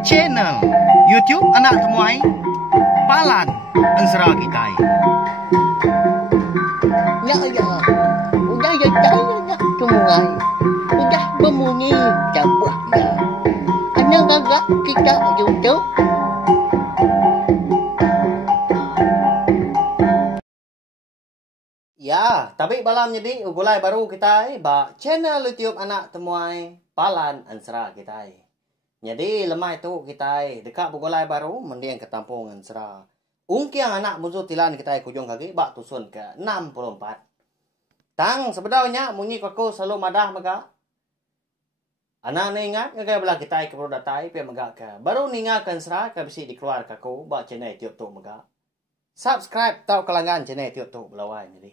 Channel YouTube anak temuai Palan Ansara kita. Ya ya, udah ya tak temuai, udah berbunyi cabutnya. Anak gagak kita YouTube. Ya, tapi balam jadi ugulai baru kita ba channel YouTube anak temuai Palan Ansara kita. Jadi lemah itu kita dekat bugulai baru mending ketampung Ansara. Ungkiang anak musuh tilan kita kujung kaki bak tusun ke 64. Tang sebenarnya munyi aku selalu madah mega. Anak ingat ngagai belah kita ke datai pe mega ke. Baru ningakan Ansara ke bisi dikeluar kaku bak channel YouTube tu mega. Subscribe tau kelangan channel YouTube tu belawai jadi.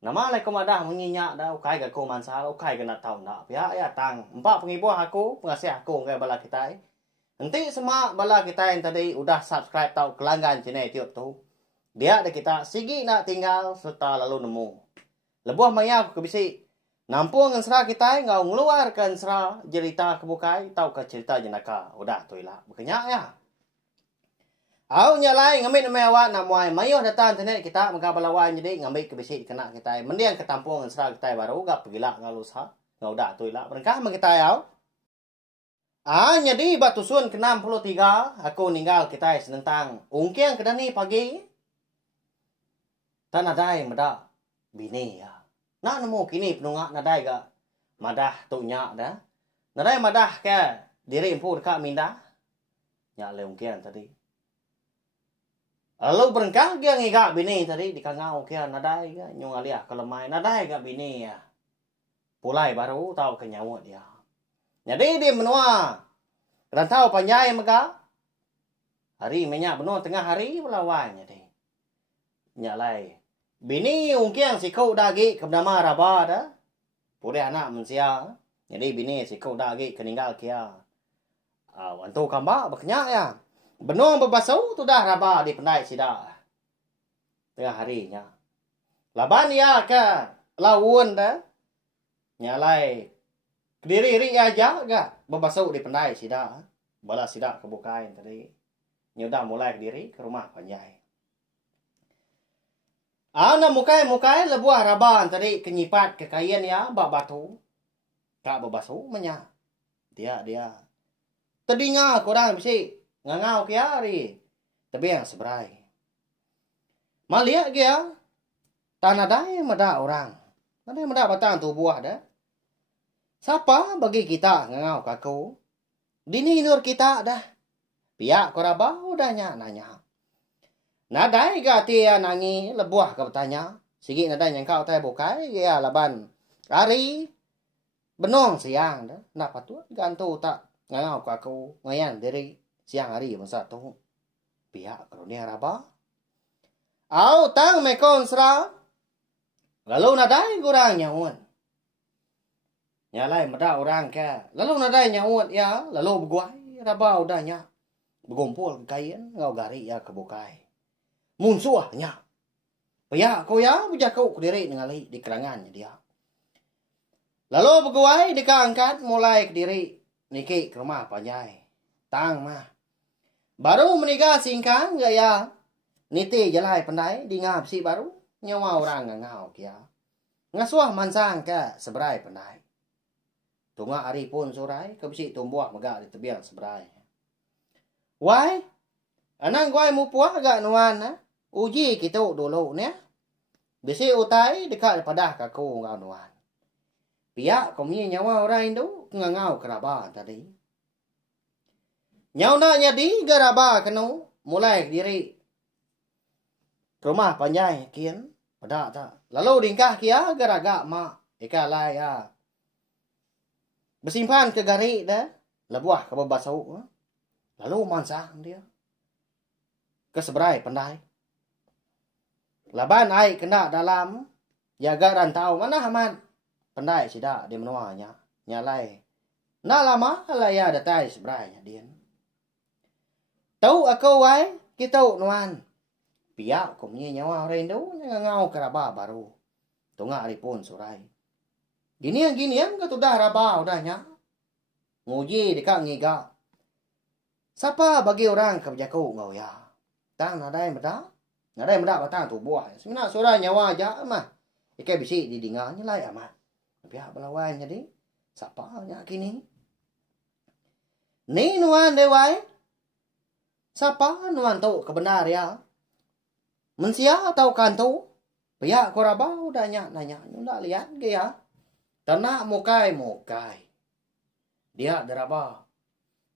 Nama lai ko madah munyinya dah ukai ke ko mansal ukai ke nak tahu nak pihak ya tang empat pengibuah aku pengasih aku ngagai bala kita. Nanti semua bala kita yang tadi udah subscribe tau kelanggan channel YouTube tu. Dia ada kita sigi nak tinggal serta lalu nemu. Lebuah maya aku kebisi. Nampung Ansara kita ngau ngeluarkan Ansara cerita kebukai tau ke cerita jenaka. Udah tu ilah. Bukannya ya. Au nyalai ngambil nama awak nak muai mayo data internet kita maka balawan jadi ngambil kebisi kena kita. Mendiang ketampung Ansara kita baru gak pergilah ngalu sah. Ngau dah tu ilah. Berkah kita ya. Jadi batu sun ke 63 aku ninggal kita senentang ungkiang ke dani pagi tak nadai meda bini ya nak nemu kini penungak nadai ga madah tu nyak dah nadai madah ke diri empu dekat minda nyak le ungkiang tadi lalu berengkah dia ngigak bini tadi di kangau kia nadai ga nyung alia kelemai nadai ga bini ya pulai baru tahu kenyawut dia. Jadi dia menua. Rantau panjai mega. Hari minyak benua tengah hari melawan jadi. Nyalai. Bini ungkiang sikau dagi ke bernama Rabah dah. Pulih anak mensia. Jadi bini sikau dagi keninggal kia. Wantu kambak berkenyak ya. Benua berbasau tu dah Rabah di pendai sida. Tengah harinya. Laban ya ke lawun dah. Nyalai. Kediri aja gak berbasuk di pendai sida. Balas sida kebukain tadi. Nyudah mulai kediri ke rumah panjai. Ana mukai lebuah raban tadi kenyipat ke kain ya bak batu. Kak berbasuk menya. Dia. Tedinga korang bisi ngangau kia hari. Tapi yang seberai. Maliak kia. Tanah dai meda orang. Nadai meda batang tu buah dah. Siapa bagi kita ngangau kaku? Dini nur kita dah. Pihak koraba udah nanya. Nadai gati ya nangi lebuah ke bertanya. Sigi nadai yang kau tay bukai ya laban. Hari benong siang dah. Nak patut gantu tak ngangau kaku ngayan diri siang hari masa tu. Pihak kronia raba. Au tang mekon sera. Lalu nadai kurang nyawun. Nyalai meda orang ke. Lalu nadai nyawut ya. Lalu berguai. Rabau dah nyak. Bergumpul kain. Ngau gari ya kebukai. Munsuah nyak. Paya kau ya. Bujakau ke diri dengan di kerangannya dia. Lalu berguai. Dikangkat mulai ke diri. Niki ke rumah panjai. Tang mah. Baru menikah singkang gaya. Niti jalai pandai. Di ngap si baru. Nyawa orang ngau kia. Ngasuah mansang ke seberai pandai. Tunga hari pun surai, kebisi tumbuh megak di tebiang seberai. Wai, anang wai mupuah agak nuan na. Uji kita dulu ni. Bisi utai dekat pada kaku ngau nuan. Pihak komnya nyawa orang itu ngangau keraba tadi. Nyau nak nyadi geraba kenu mulai diri. Rumah panjai kian pada tak. Lalu dingkah kia geraga mak ikalai ya. Bersimpan ke gari dah. Lebuah ke berbasau. Lalu mansang dia. Ke seberai pandai. Laban air kena dalam. Jaga rantau. Mana aman. Pandai sidak di menuanya. Nyalai. Nak lama halaya datai seberai dia. Tahu aku wai. Kita nuan. Pihak kumnya nyawa rindu. Ngau keraba baru. Tunga hari pun surai. Ginian ke tu dah rabau dah nya. Nguji dekat ngiga. Siapa bagi orang kebijaku ngau ya? Tang nadai meda. Nadai meda batang tu buah. Sebenarnya suara nyawa aja mah. Ikai bisi didinga nyelai amat. Pihak belawan jadi. Siapa nya kini? Ni nuan dewai. Siapa nuan tu kebenar ya? Mensia atau kantu? Pihak korabau dah nanya. Ndak lihat ke ya? Tanak mukai. Dia deraba.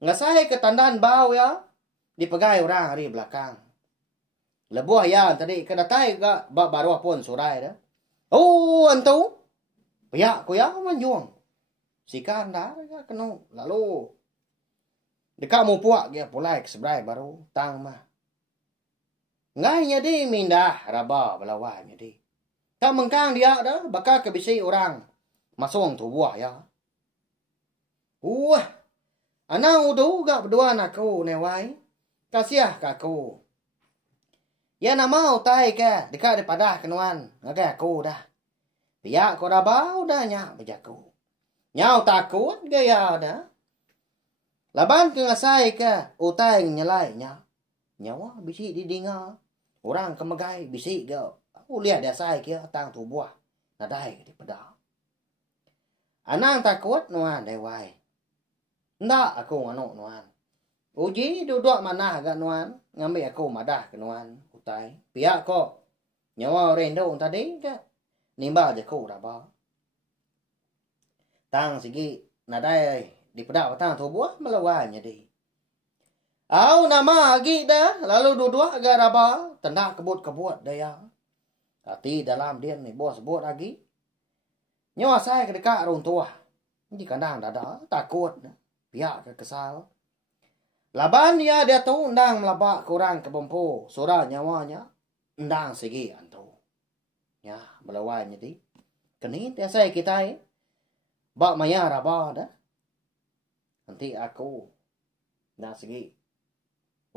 Ngasai ketandaan bau ya. Dipegai orang hari belakang. Lebuah ya tadi kedatai ke baru pun surai dah. Oh antu. Pihak ko ya manjuang. Sikan dah kena lalu. Dekat mu puak dia pulai seberai baru tang mah. Ngai jadi mindah raba belawan jadi. Tak mengkang dia dah bakal kebisi orang masung tu buah ya. Anang udah gak berdua aku newai. Kasiah kaku. Ya nama utai ke dekat daripada kenuan. Ngagak aku dah. Pihak ko rabau dah nyak bejaku. Nyau takut gaya dah. Laban ke ngasai ke utai nyelai nyak. Nyawa bisi didinga. Orang kemegai bisi ke. Aku lihat dia sai ke tang tu buah. Nadai ke daripada. Anang takut nuan dewai. Ndak aku nganuk nuan. Uji duduk mana agak nuan. Ngambil aku madah ke nuan. Utai. Pihak ko. Nyawa rendong tadi ke. Nimba je ku raba. Tang sigi. Nadai. Di pedak petang tu buah melawan jadi. Au nama lagi dah. Lalu duduk agak raba. Tendak kebut-kebut daya. Hati dalam dia ni bos sebut lagi. Nyawa saya ke dekat orang tua. Di kandang dada. Takut dah. Pihak ke kesal. Laban dia tu undang melabak kurang ke bempu. Surah nyawanya. Undang segi antu. Ya, melawan jadi. Kini dia saya kita bak maya raba dah. Nanti aku. Undang segi.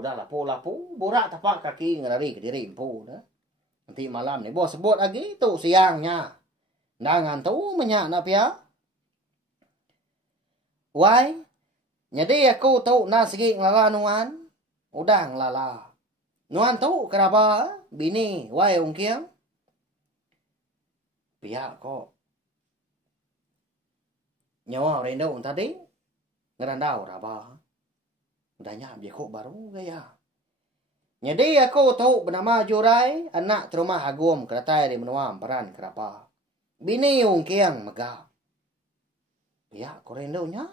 Udah lapu-lapu. Burak tapak kaki ngelari ke diri empu dah. Nanti malam ni bos sebut lagi tu siangnya. Undang antu menyak nak pihak. Why? Jadi aku tahu nak segi ngelala nuan. Udah ngelala. Nuan tahu kenapa bini wai ungkiang. Pihak kok. Nyawa rendong tadi. Ngerandau raba. Udah nyam je kok baru gaya. Jadi aku tahu bernama Jurai. Anak terumah agum keratai di menuam peran kerapa. Bini ungkiang megah. Pihak kok rendongnya.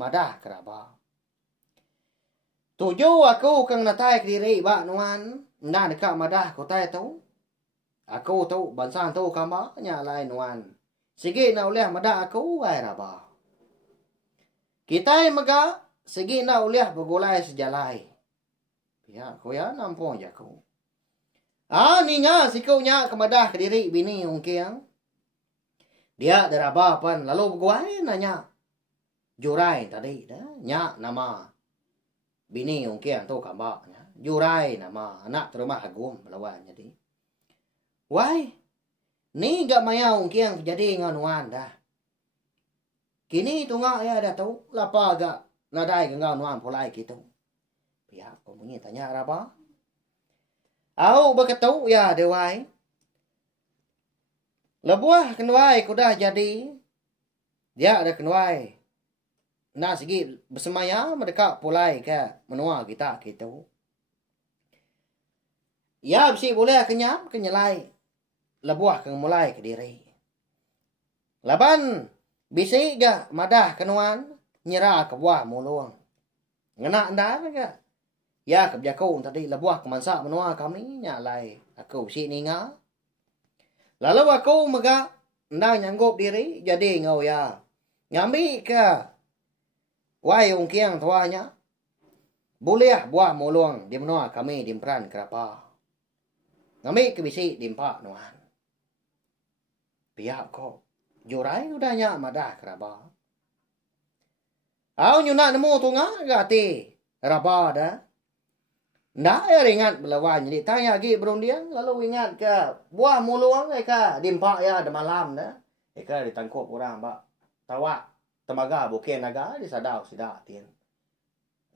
Madah keraba. Tuju aku kang natai ke diri bak nuan. Nda dekat madah ko tai tu. Aku tu bansan tu kama nya lai nuan. Sigi na ulih madah aku wai raba. Kita mega sigi na ulih begulai sejalai. Ya ko ya nampung je aku. Ni nya siku nya ke madah ke diri bini ungkiang. Dia deraba pan lalu begulai nanya. Jurai tadi dah. Nyak nama. Bini ungkian tu kambak. Jurai nama. Anak terumah agum melawan jadi. Wai. Ni gak maya ungkian jadi nganuan dah. Kini tu ngak ya dah tu. Lapa gak nadai ke nganuan pulai gitu. Pihak kau mungkin tanya apa? Au berkatu ya dewai. Lebuah kenuai kudah jadi. Dia ada kenuai. Nah segi bersemaya mereka pulai ke menua kita gitu. Ya bisi boleh kenyam kenyalai. Lebuah ke mulai ke diri. Laban bisi ga madah kenuan nyerah ke buah mulung. Ngena anda ke? Ya ke jakung tadi lebuah ke mansa menua kami nyalai. Aku bisi ninga. Lalu aku mega ndang nyanggup diri jadi ngau ya. Ngambil ke wai ungkiang tuanya. Boleh buah mulung di menua kami dimpran kerapa. Ngambil ke bisi dimpak nuan. Pihak kok. Jurai udahnya madah kerapa. Au nyuna nemu tunga gati. Kerapa dah. Ndak ya ingat belawan. Jadi tanya lagi berundian. Lalu ingat ke buah mulung ke dimpak ya ada malam dah. Eka ditangkup orang bak. Tawak. temaga bukan naga di sadau sida tien.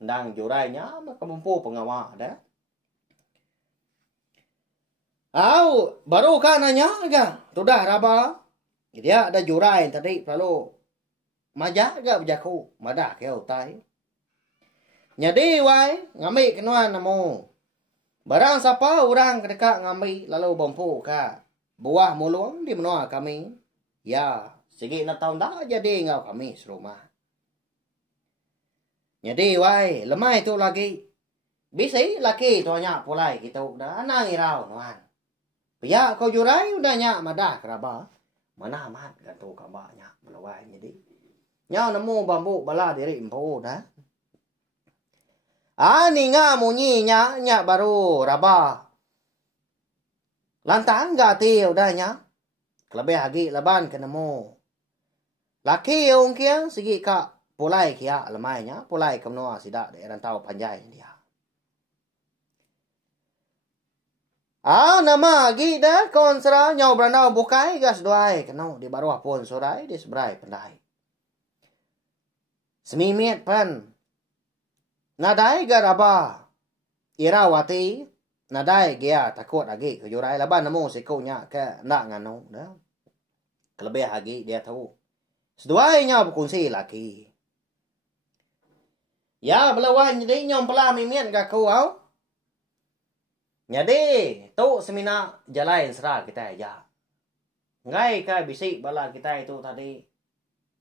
Ndang jurainya makamumpu pengawa dah. Au baru kan nanya ga sudah raba. Dia ada jurai tadi lalu majak ga bejaku madah ke utai. Jadi wai ngami kenuan namo. Barang siapa orang kedekat ngami lalu bompu ka buah mulung di menua kami. Ya, segi na tahun dah jadi ngau kami serumah. Jadi wai lemai tu lagi. Bisa laki tu hanya pulai gitu dah nang irau nuan. Ya kau jurai udah nyak madah keraba. Mana amat gantu kabaknya melawai jadi. Nyau nemu bambu bala diri empu dah. Ani nga munyi nya baru raba. Lantang gati udah nya. Kelebih lagi laban kenemu. Laki yung kia segi ka pulai kia lemainya pulai kemnoa sida de rantau panjai dia. Nama gi dah konsra nyau brandau bukai gas doai kenau di baru pun sorai di sebrai pendai. Semimit pan. Nadai garaba. Irawati. Nadai gia takut lagi ke jurai laban nemu sikunya ke ndak nganu dah. Kelebih lagi dia tahu. Seduainya berkongsi laki. Ya belawan jadi nyom pela mimit gak kau au. Jadi, tu semina jalain serah kita aja. Ngai ka bisik bala kita itu tadi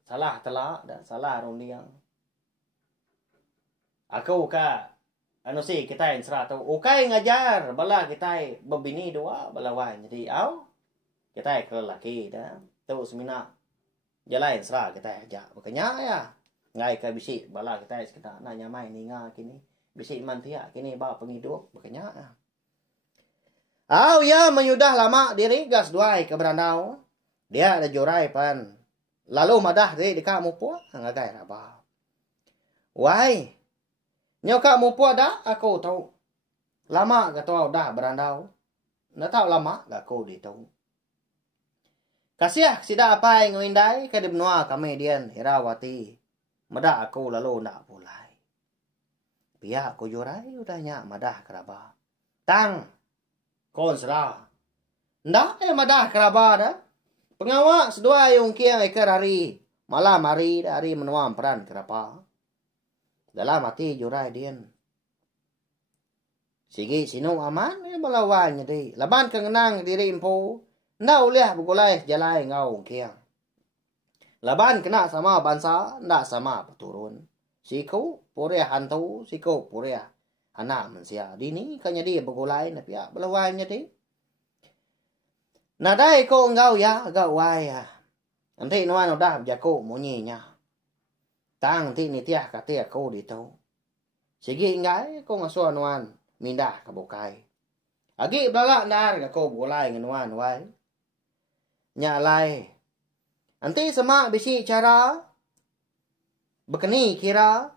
salah telak dan salah rundiang. Aku ka anu si kita yang serah tu. Ukai ngajar bala kita berbini dua balawan. Jadi, au kita ke laki dah. Tu semina jalain serah kita aja. Bukannya ya. Ngai ka bisik bala kita sekitar nanya mai ni nga kini. Bisik mantia kini bawa penghidup. Bukannya ya. Ya menyudah lama diri gas duai ke berandau. Dia ada jurai pan. Lalu madah diri di kamu pun ngagai raba. Wai. Nyoka mu pun dah aku tahu. Lama gak tahu dah berandau. Nak tahu lama gak aku di tahu. Kasih sida apa yang ngindai ke di benua kami dian Irawati. Madah aku lalu nak pulai. Pihak aku jurai udahnya madah keraba. Tang. Konsra. Ndak madah keraba dah. Pengawak sedua yung kiang ekor hari. Malam hari dari menuam peran kerapa. Dalam hati jurai dian. Sige sinu aman melawan jadi. Laban kengenang diri impu. Ndak ulih begulai jalai ngau kiang. Laban kena sama bangsa. Ndak sama peturun. Siku puriah hantu. Siku puriah anak manusia. Dini kanya dia begulai na pihak belawannya di. Nadai ko engkau ya agak waya. Nanti nuan udah berjaku munyinya. Tang nanti ni tiah katia ko dito. Sige enggak ko ngasuan nuan mindah ke bukai. Agi belak dar ko begulai nuan wai. Nyalai. Nanti semak bisi cara bekeni kira.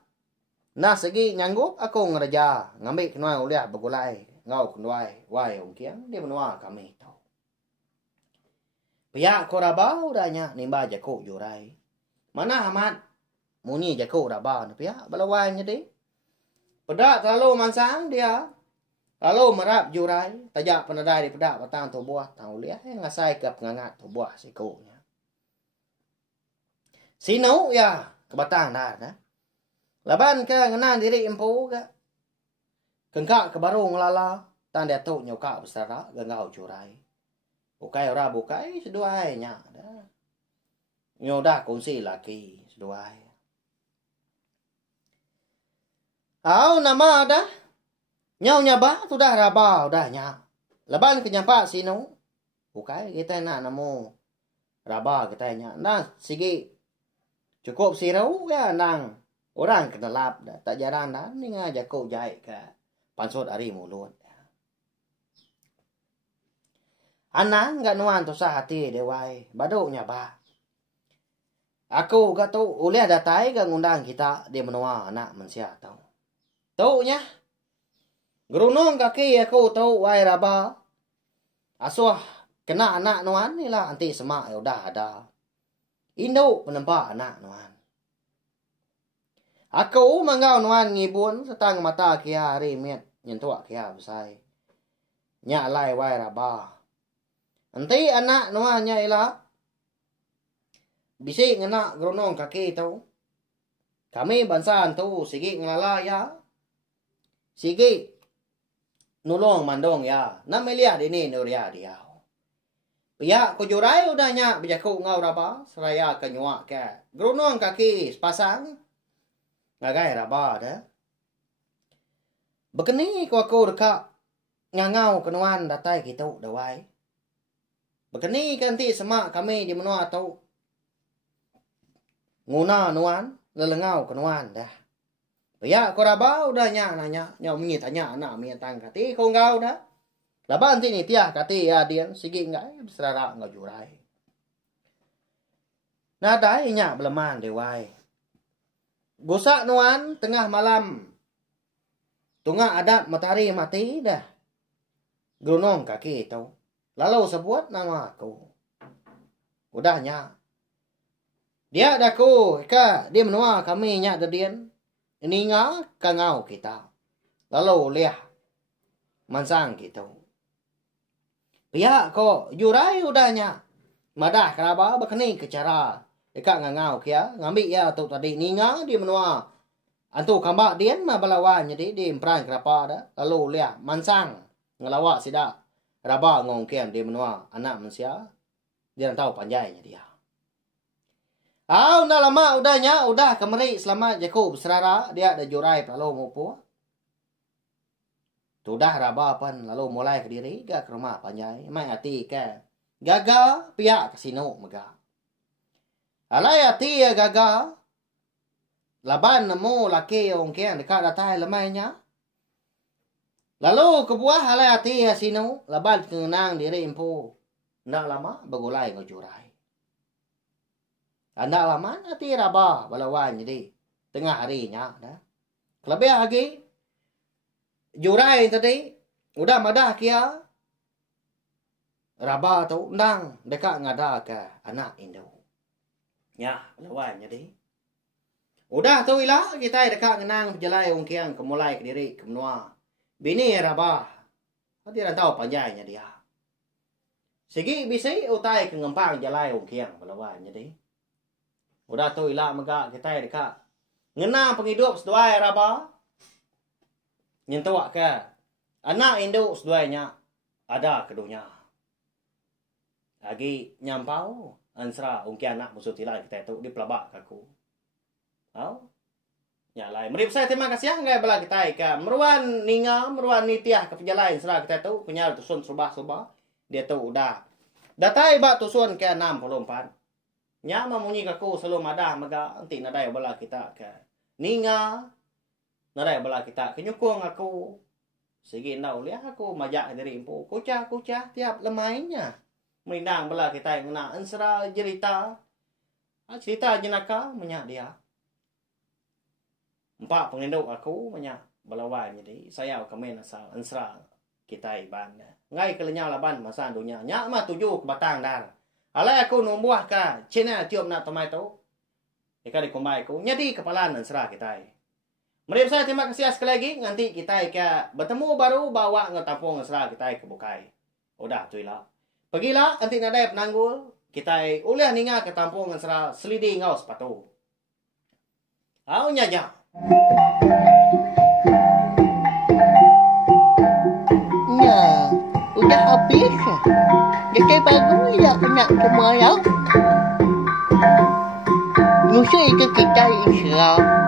Nah segi nyanggup aku ngeraja. Ngambil kenuai uliah begulai. Ngau kenuai. Wai ungkiang dia menua kami tau. Pihak koraba udahnya nimba jaku jurai. Mana amat. Muni jaku raba. Pihak balawannya deh. Pedak terlalu mansang dia. Lalu merap jurai. Tajak penadai di pedak batang tu buah. Tang uliah ngasai ke pengangat tu buah sikunya. Sinau ya. Kebatang dah. Laban ke ngenan diri empu ke. Kengkak ke baru ngelala. Tan dia tu nyoka besara. Gengau jurai. Bukai ora bukai. Seduai nya. Nyodah kongsi laki. Seduai. Nama dah. Nyau nyaba. Sudah raba. Udah nya. Laban kenyampak sinu. Bukai kita nak nemu. Raba kita nya. Nah sige. Cukup sirau ya nang. Orang kena lap dah. Tak jarang dah. Ni ngajak kau jahit ke. Pansut hari mulut. Anak gak nuan tu sah hati dewai. Baduknya bah. Aku gak tahu. Uliah datai gak ngundang kita. Dia menua anak manusia tahu. Tahu nya. Gerunung kaki aku tahu. Wai raba. Asuh. Kena anak nuan ni lah. Nanti semak ya udah ada. Induk penempat anak nuan. Aku mangau nuan ngibun setang mata kia hari miet nyentua kia besai. Nya lai wai raba. Enti anak nuan nya ila. Bisi ngena gronong kaki tu. Kami bansan tu sigi ngelala ya. Sigi nulong mandong ya. Namelia dini nuria dia. Pia kujurai udahnya bijaku ngau raba seraya kenyua ke. Gronong kaki sepasang. Ngagai raba dah. Bekeni ko aku dekat ngangau kenuan datai gitu dawai. Bekeni kanti semak kami di menua tau. Nguna nuan lelengau kenuan dah. Pia ko raba udahnya nanya nyau menyi tanya anak mi tang kati ko ngau dah. Laban ti ni tiah kati ya dian sigi ngai serara ngajurai. Nadai nya beleman dewai. Gosak nuan tengah malam. Tungah adat matahari mati dah. Gronong kaki tu. Lalu sebut nama aku. Udahnya. Dia daku ka dia menua kami nya dadian. Ini nga kangau kita. Lalu liah mansang gitu. Pihak ko jurai udahnya. Madah kenapa bekeni ke cara dekat ngangau kia ngambil ya tu tadi ninga di menua. Antu kambak dian ma balawan jadi di empran kenapa dah. Lalu liah mansang ngelawak sida. Raba ngong kian di menua anak manusia. Dia tahu panjainya dia. Udah lama udahnya udah kemari selama jaku berserara dia ada jurai lalu ngupu. Sudah raba pan lalu mulai ke diri ke rumah panjai mai ati ke gaga pihak kasino mega. Alai ati ya gaga laban nemu laki ong kian dekat datai lemainya. Lalu kebuah alai ati ya sino laban kenang diri impu. Ndak lama bagulai ngojurai. Anda lama ati raba balawan jadi tengah harinya dah. Kelebih lagi jurai tadi udah madah kia raba tu ndang dekat ngada ke anak Indo. Ya, lawan jadi. Udah tu ilah kita dekat ngenang berjalai wong kiang kemulai ke diri ke menua. Bini raba. Dia tahu panjainya dia. Segi bisi utai ke ngempang jalai wong kiang balawan jadi. Udah tu ilah mega kita dekat ngenang penghidup seduai raba. Nyentuak ke anak induk seduanya ada keduanya. Lagi nyampau ansra ungki anak musuh tila kita itu di pelabak aku. Au. Nyalai. Mari saya terima kasih ngai bala kita ke meruan ninga meruan nitiah ke penjalain sera kita itu punya tusun subah-subah. Dia tu udah. Datai ba tusun ke 64. Nya mamunyi aku selalu madah maga anti nadai bala kita ke ninga narai bala kita kenyukung aku. Segi ndau liah aku majak dari impu. Kucah tiap lemainya. Menindang bala kita yang nak ansra cerita. Cerita jenaka menyak dia. 4 penginduk aku menyak balawan jadi saya komen asal ansra kita iban. Ngai kelenya laban masa dunia. Nyak mah 7 ke batang dar. Alai aku numbuah ka channel tiup nak tomai tu. Ika dikumbai aku. Nyadi kepalaan ansra kita. Mari saya terima kasih sekali lagi. Nanti kita ke bertemu baru bawa ngetampung serah kita ke bukai. Udah tu ilah. Pergilah nanti nadai penanggul. Kita uliah ninga ke tampung serah selidi ngau sepatu. Au nyaja. Nah, udah habis. Jadi bagus ya nak semua ya. Musuh itu kita Islam.